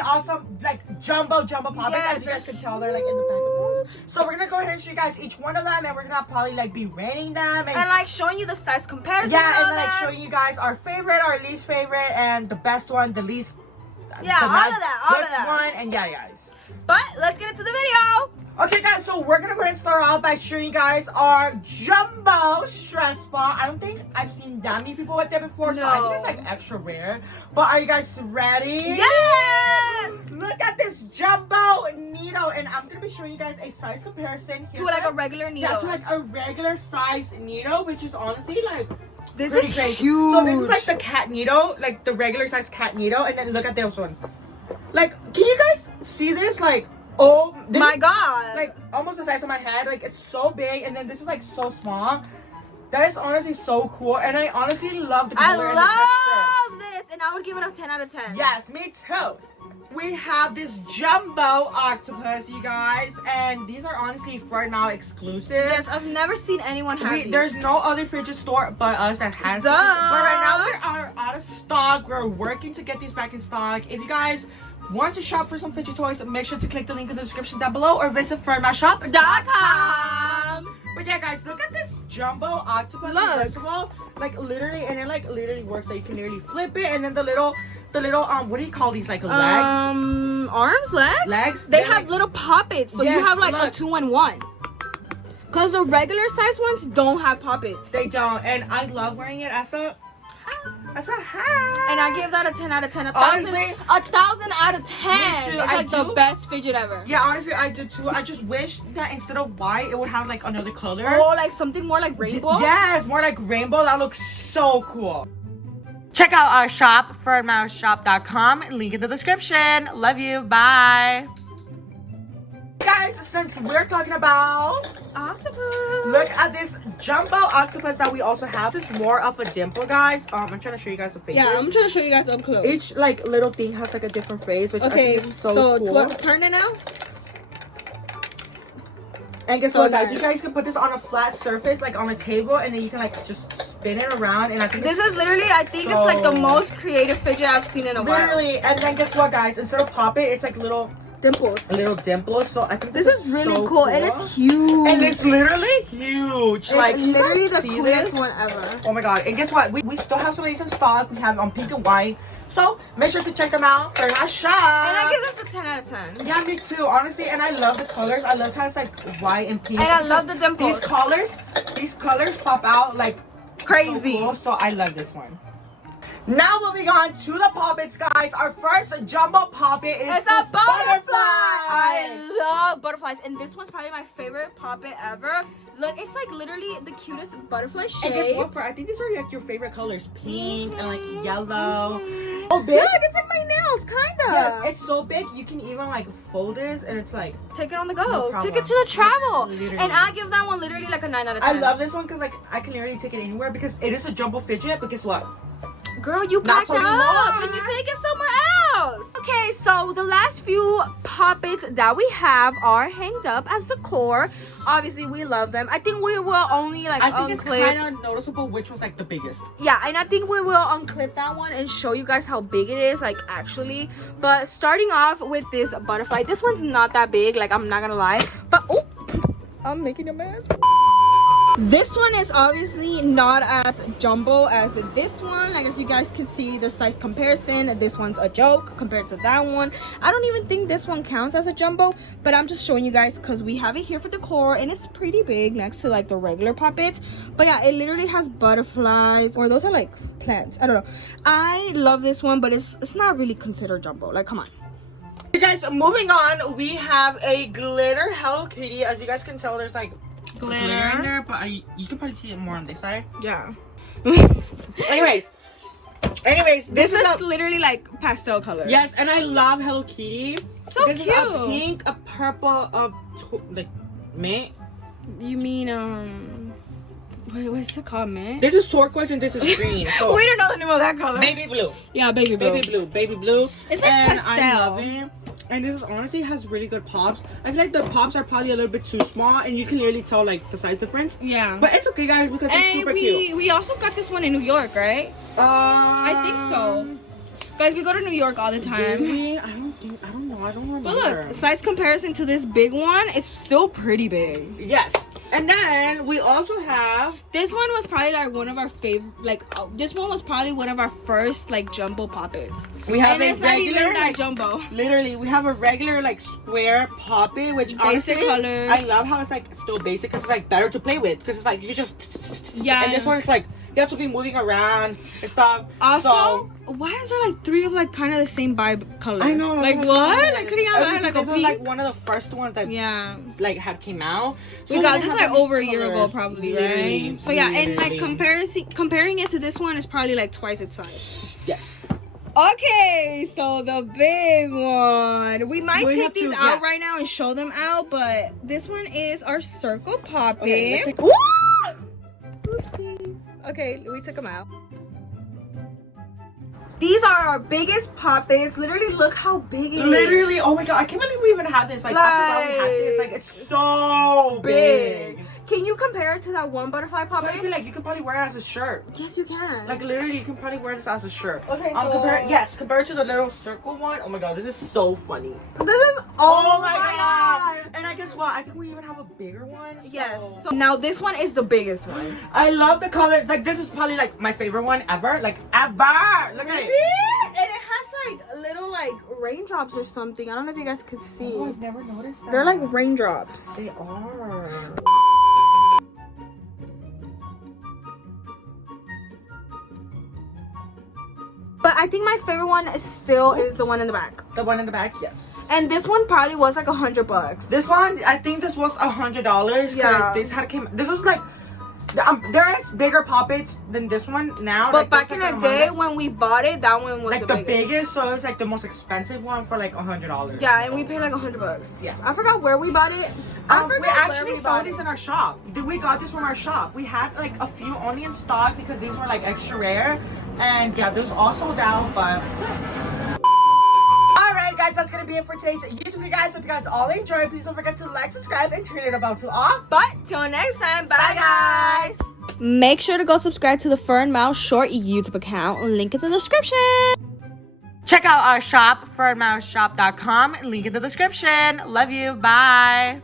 awesome, like jumbo poppets. Yes, as you guys can tell, they're like in the back of those. So we're gonna go ahead and show you guys each one of them, and we're gonna probably like be rating them and like showing you the size comparison. Yeah, and like showing you guys our favorite, our least favorite, and the best one, the least. Yeah, all of that. One, and yeah, guys. But let's get into the video. Okay, guys, so we're gonna go ahead and start off by showing you guys our jumbo stress ball. I don't think I've seen that many people with that before, so I think it's like extra rare. But are you guys ready? Yes! Look at this jumbo needle, and I'm gonna be showing you guys a size comparison to like a regular needle. Yeah, to like a regular size needle, which is honestly like this is great. huge. So this is like the cat needle, like the regular size cat needle, and then look at this one. Like, can you guys see this? Like, oh my god, like almost the size of my head. Like, it's so big, and then this is like so small. That is honestly so cool, and I honestly love the color. I love this, and I would give it a 10 out of 10. Yes, me too. We have this jumbo octopus, you guys, and these are honestly for now exclusive. Yes, I've never seen anyone have these. There's no other Fidget store but us that has these. But right now we are out of stock. We're working to get these back in stock. If you guys want to shop for some Fidget toys, make sure to click the link in the description down below or visit furmashop.com. But yeah, guys, look at this jumbo octopus. Look. First of all, like literally, and it like literally works. Like you can literally flip it, and then the little what do you call these, like legs? Arms, legs. They have like little poppets, so you have like a 2-in-1. Cause the regular size ones don't have poppets. They don't, and I love wearing it as a hat. And I give that a 10 out of 10. Honestly, 1,000 out of 10. It's like the best fidget ever. Yeah, honestly, I do too. I just wish that instead of white, it would have like another color. Oh, like something more like rainbow? Yes, more like rainbow. That looks so cool. Check out our shop, furmashop.com. Link in the description. Love you. Bye. Guys, since we're talking about octopus, look at this jumbo octopus that we also have. This is more of a dimple, guys. I'm trying to show you guys the face. Yeah, I'm trying to show you guys up close. Each like little thing has like a different face, which I think is so cool. Turn it now. And guess what, guys? You guys can put this on a flat surface, like on a table, and then you can like just spin it around. And I think this is literally, I think it's like the most creative fidget I've seen in a while. Literally, and then guess what, guys? Instead of pop it, it's like little dimples. Little dimples. So I think this is really so cool, and it's huge. And it's literally huge. It's like literally the coolest one ever. Oh my god! And guess what? We still have some of these in stock. We have on pink and white. So make sure to check them out for our shop. And I give this a 10 out of 10. Yeah, me too. Honestly, and I love the colors. I love how it's like white and pink. And I love the dimples. These colors pop out like crazy. So cool. So I love this one. Now moving on to the poppets, guys. Our first jumbo poppet is a butterfly. I love butterflies, and this one's probably my favorite poppet ever. Look, it's like literally the cutest butterfly shape. And guess what? I think these are like your favorite colors, pink and like yellow. Oh, big. Look, it's like my nails, kinda. Yes, it's so big. You can even like fold this, and it's like take it on the go. Take it to the travel. Literally. And I give that one literally like a 9 out of 10. I love this one because like I can literally take it anywhere because it is a jumbo fidget. But guess what? Girl, you pack it up and you take it somewhere else. Okay, so the last few poppets that we have are hanged up as decor. Obviously, we love them. I think we will only like I think it's kind of noticeable which was like the biggest. Yeah, and I think we will unclip that one and show you guys how big it is, like actually. But starting off with this butterfly, this one's not that big, like I'm not gonna lie. But oh, I'm making a mess. This one is obviously not as jumbo as this one. Like as you guys can see the size comparison, this one's a joke compared to that one. I don't even think this one counts as a jumbo, but I'm just showing you guys because we have it here for decor and it's pretty big next to like the regular poppets. But yeah, it literally has butterflies, or those are like plants, I don't know. I love this one, but it's not really considered jumbo. Like, come on. You guys, moving on, we have a glitter Hello Kitty. As you guys can tell, there's like glitter in there, but you can probably see it more on this side. Yeah. anyways, this is literally like pastel color. Yes, and I love Hello Kitty. So this cute. Is a pink, a purple, a like mint. You mean what's it called, mint? This is turquoise and this is green. So we don't know the name of that color. Baby blue. Yeah, baby blue. Baby blue. It's like and pastel. I love it. And this honestly has really good pops. I feel like the pops are probably a little bit too small, and you can really tell like the size difference. Yeah. But it's okay, guys, because it's super cute. We also got this one in New York, right? I think so. Guys, we go to New York all the time. Really? I don't know. I don't remember. But look, size comparison to this big one, it's still pretty big. Yes. And then we also have This one was probably like one of our favorite. Like this one was probably one of our first like jumbo Poppets. we have And a it's not even regular that like jumbo. literally we have a regular like square Poppet, which Basic honestly colors. I love how it's like still basic because it's like better to play with because it's like you just Yeah. And this one is like you have to be moving around and stuff. Also, so, why is there like 3 of like kind of the same vibe color? I know. Like what? Like couldn't you have had, like a this was pink? like one of the first ones that Yeah. like had came out. So We got they this have like many over a year ago colors. probably, Literally, right? So yeah, and like literally. comparing it to this one is probably like twice its size. Yes. Okay, so the big one. We might We take have these to- out yeah. right now and show them out, but this one is our circle poppet. Okay, let's take- Woo! Oopsies. Okay, we took them out. These are our biggest poppets. Literally, look how big it is. Literally, oh my god, I can't believe we even have this. Like, I forgot we had this. Like, it's so big. Can you compare it to that one butterfly poppet? You can probably wear it as a shirt. Yes, you can. Like, literally, you can probably wear this as a shirt. Okay, so compare it to the little circle one. Oh my god, this is so funny. this is Oh my god. And I guess what? I think we even have a bigger one. Yes. So now this one is the biggest one. I love the color. Like, this is probably like my favorite one ever. Like, ever. Look at it. And it has like little like raindrops or something. I don't know if you guys could see. Oh, I've never noticed that. They're like raindrops. They are. But I think my favorite one is the one in the back. The one in the back, yes. And this one probably was like $100. This one, I think this was $100. Yeah. This was like, there is bigger poppets than this one now. But like, back there's, in like, the Among day Us. when we bought it, that one was Like the biggest, so it was like the most expensive one for like $100. Yeah, and we paid like $100. Yeah. I forgot where we bought it. I forgot we where actually we saw bought these it. in our shop. We got this from our shop. We had like a few only in stock because these were like extra rare. And yeah, those all sold out, but alright guys, that's gonna be it for today's YouTube video, guys. Hope you guys all enjoyed. Please don't forget to like, subscribe, and turn it about to off. But till next time, bye Guys. Make sure to go subscribe to the Fur and Mouse Short YouTube account. Link in the description. Check out our shop, furandmouseshop.com, link in the description. Love you. Bye.